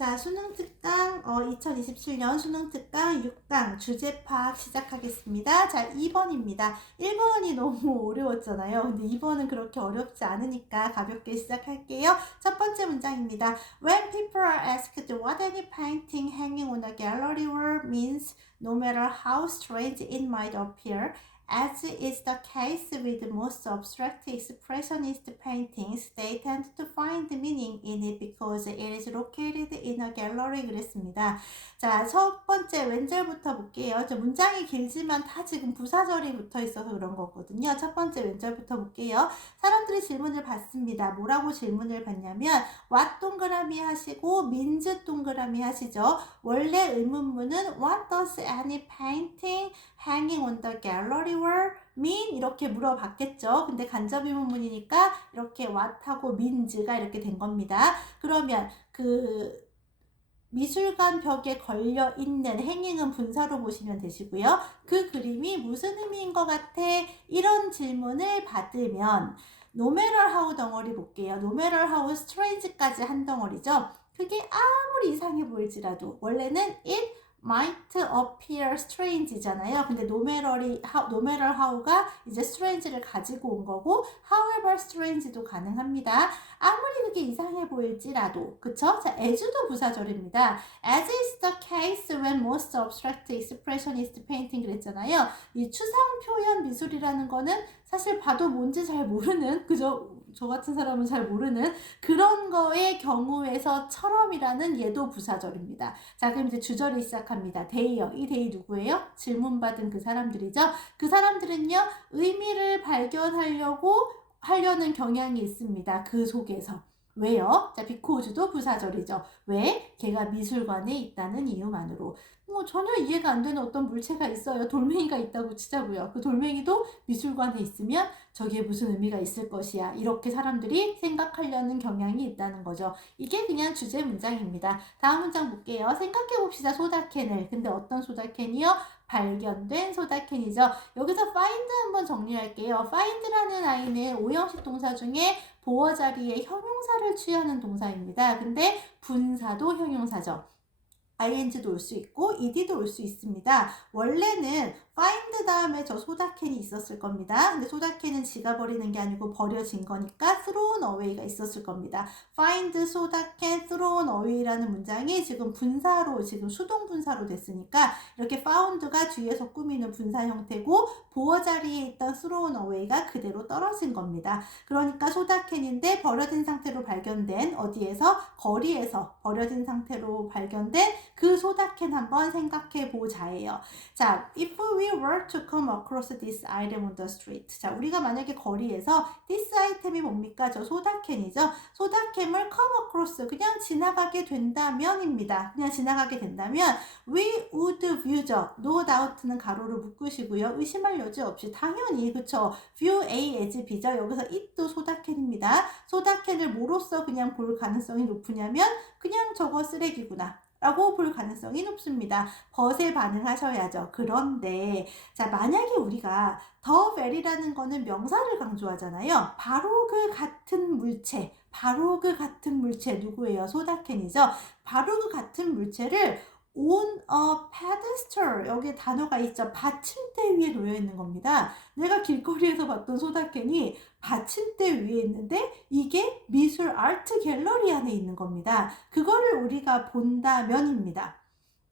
자, 수능 특강 2027년 수능 특강 6강 주제 파악 시작하겠습니다. 자, 2번입니다. 1번이 너무 어려웠잖아요. 근데 2번은 그렇게 어렵지 않으니까 가볍게 시작할게요. 첫 번째 문장입니다. When people are asked what any painting hanging on a gallery wall means, no matter how strange it might appear, as is the case with most abstract expressionist paintings, they tend to find meaning in it because it is located in a gallery. 그랬습니다. 자, 첫 번째 왼절부터 볼게요. 저 문장이 길지만 다 지금 부사절이 붙어 있어서 그런 거거든요. 첫 번째 왼절부터 볼게요. 사람들이 질문을 받습니다. 뭐라고 질문을 받냐면 what 동그라미 하시고 means 동그라미 하시죠. 원래 의문문은 what does any painting hanging on the gallery wall mean? 이렇게 물어봤겠죠. 근데 간접 의문문이니까 이렇게 what하고 means가 이렇게 된 겁니다. 그러면 그 미술관 벽에 걸려 있는 행잉은 분사로 보시면 되시고요. 그 그림이 무슨 의미인 것 같아? 이런 질문을 받으면 no matter how 덩어리 볼게요. no matter how strange까지 한 덩어리죠. 그게 아무리 이상해 보일지라도 원래는 it might appear strange잖아요. 근데 no matter how가 이제 strange를 가지고 온 거고 however strange도 가능합니다. 아무리 그게 이상해 보일지라도, 그쵸? 자, as도 부사절입니다. As is the case when most abstract expressionist painting 그랬잖아요. 이 추상 표현 미술이라는 거는 사실 봐도 뭔지 잘 모르는, 그죠? 저 같은 사람은 잘 모르는 그런 거의 경우에서처럼이라는 얘도 부사절입니다. 자, 그럼 이제 주절이 시작합니다. they요. 이 they 누구예요? 질문받은 그 사람들이죠. 그 사람들은요, 의미를 하려는 경향이 있습니다. 그 속에서. 왜요? 자, because도 부사절이죠. 왜? 걔가 미술관에 있다는 이유만으로. 전혀 이해가 안 되는 어떤 물체가 있어요. 돌멩이가 있다고 치자고요. 그 돌멩이도 미술관에 있으면 저기에 무슨 의미가 있을 것이야. 이렇게 사람들이 생각하려는 경향이 있다는 거죠. 이게 그냥 주제 문장입니다. 다음 문장 볼게요. 생각해봅시다. 소다캔을. 근데 어떤 소다캔이요? 발견된 소다캔이죠. 여기서 find 한번 정리할게요. find라는 아이는 오형식 동사 중에 보어 자리에 형용사를 취하는 동사입니다. 근데 분사도 형용사죠. ing도 올 수 있고 ed도 올 수 있습니다. 원래는 find 다음에 저 소다캔이 있었을 겁니다. 근데 소다캔은 지가 버리는 게 아니고 버려진 거니까 thrown away가 있었을 겁니다. find 소다캔 thrown away라는 문장이 지금 분사로, 지금 수동 분사로 됐으니까 이렇게 found가 뒤에서 꾸미는 분사 형태고 보어 자리에 있던 thrown away가 그대로 떨어진 겁니다. 그러니까 소다캔인데 버려진 상태로 발견된, 어디에서? 거리에서 버려진 상태로 발견된 그 소다캔 한번 생각해 보자예요. 자, if we were to come across this item on the street. 자, 우리가 만약에 거리에서 this item이 뭡니까? 저 소다캔이죠. 소다캔을 come across, 그냥 지나가게 된다면입니다. 그냥 지나가게 된다면 we would view죠. no doubt는 가로로 묶으시고요. 의심할 여지 없이 당연히, 그쵸? view A as B죠. 여기서 it도 소다캔입니다. 소다캔을 뭐로써 그냥 볼 가능성이 높으냐면 그냥 저거 쓰레기구나 라고 볼 가능성이 높습니다. 벗에 반응하셔야죠. 그런데 자, 만약에 우리가 the very라는 거는 명사를 강조하잖아요. 바로 그 같은 물체 누구예요? 소다캔이죠. 바로 그 같은 물체를 on a pedestal, 여기 단어가 있죠. 받침대 위에 놓여 있는 겁니다. 내가 길거리에서 봤던 소다캔이 받침대 위에 있는데 이게 미술 아트 갤러리 안에 있는 겁니다. 그거를 우리가 본다면입니다.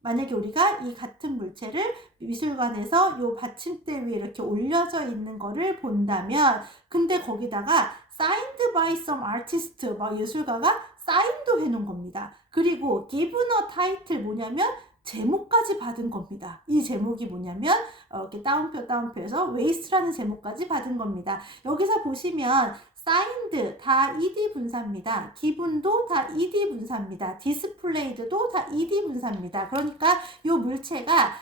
만약에 우리가 이 같은 물체를 미술관에서 요 받침대 위에 이렇게 올려져 있는 거를 본다면, 근데 거기다가 signed by some artist, 막 예술가가 사인도 해놓은 겁니다. 그리고 given a title, 뭐냐면 제목까지 받은 겁니다. 이 제목이 뭐냐면 이렇게 따옴표에서 waste라는 제목까지 받은 겁니다. 여기서 보시면 signed 다 ed 분사입니다. given도 다 ed 분사입니다. displayed도 다 ed 분사입니다. 그러니까 이 물체가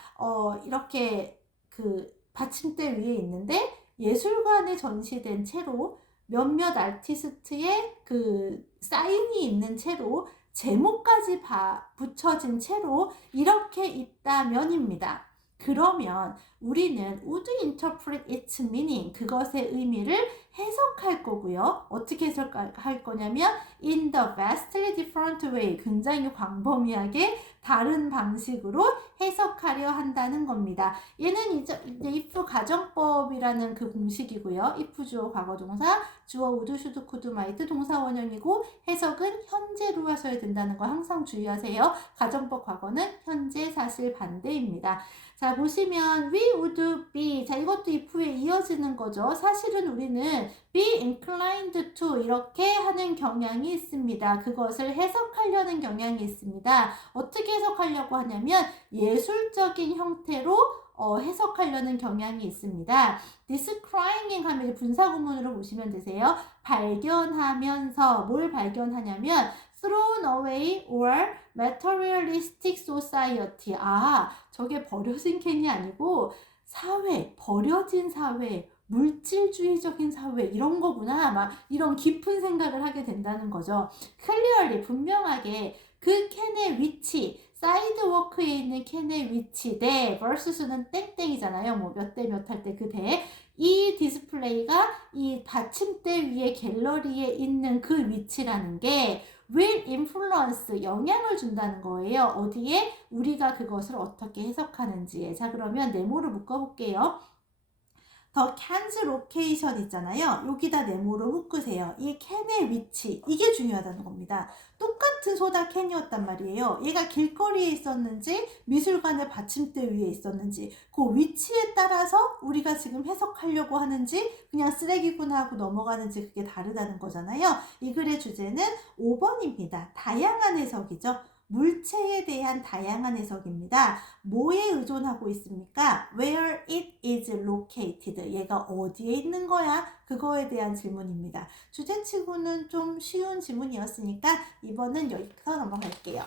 이렇게 그 받침대 위에 있는데 예술관에 전시된 채로 몇몇 아티스트의 그 사인이 있는 채로 제목까지 붙여진 채로 이렇게 있다면입니다. 그러면 우리는 would interpret its meaning, 그것의 의미를 해석할 거고요. 어떻게 해석할 거냐면 in the vastly different way, 굉장히 광범위하게 다른 방식으로 해석하려 한다는 겁니다. 얘는 이제 if 가정법이라는 그 공식이고요. if 주어 과거동사, 주어 would, should, could, might 동사 원형이고 해석은 현재로 하셔야 된다는 거 항상 주의하세요. 가정법 과거는 현재 사실 반대입니다. 자, 보시면 we would be, 자, 이것도 if에 이어지는 거죠. 사실은 우리는 be inclined to 이렇게 하는 경향이 있습니다. 그것을 해석하려는 경향이 있습니다. 어떻게 해석하려고 하냐면 예술적인 형태로 해석하려는 경향이 있습니다. describing 하면 분사구문으로 보시면 되세요. 발견하면서 뭘 발견하냐면 thrown away or materialistic society. 아, 저게 버려진 캔이 아니고 사회, 버려진 사회, 물질주의적인 사회 이런 거구나. 막 이런 깊은 생각을 하게 된다는 거죠. clearly, 분명하게 그 캔의 위치, 사이드워크에 있는 캔의 위치 대 versus는 땡땡이잖아요. 뭐 몇 대 몇 할 때 그 대. 이 디스플레이가 이 받침대 위에 갤러리에 있는 그 위치라는 게 will influence, 영향을 준다는 거예요. 어디에? 우리가 그것을 어떻게 해석하는지에. 자, 그러면 네모를 묶어볼게요. The can's location 있잖아요. 여기다 네모로 묶으세요. 이 캔의 위치, 이게 중요하다는 겁니다. 똑같은 소다 캔이었단 말이에요. 얘가 길거리에 있었는지 미술관의 받침대 위에 있었는지 그 위치에 따라서 우리가 지금 해석하려고 하는지 그냥 쓰레기구나 하고 넘어가는지 그게 다르다는 거잖아요. 이 글의 주제는 5번입니다. 다양한 해석이죠. 물체에 대한 다양한 해석입니다. 뭐에 의존하고 있습니까? Where it is located. 얘가 어디에 있는 거야? 그거에 대한 질문입니다. 주제치고는 좀 쉬운 질문이었으니까 이번은 여기서 넘어갈게요.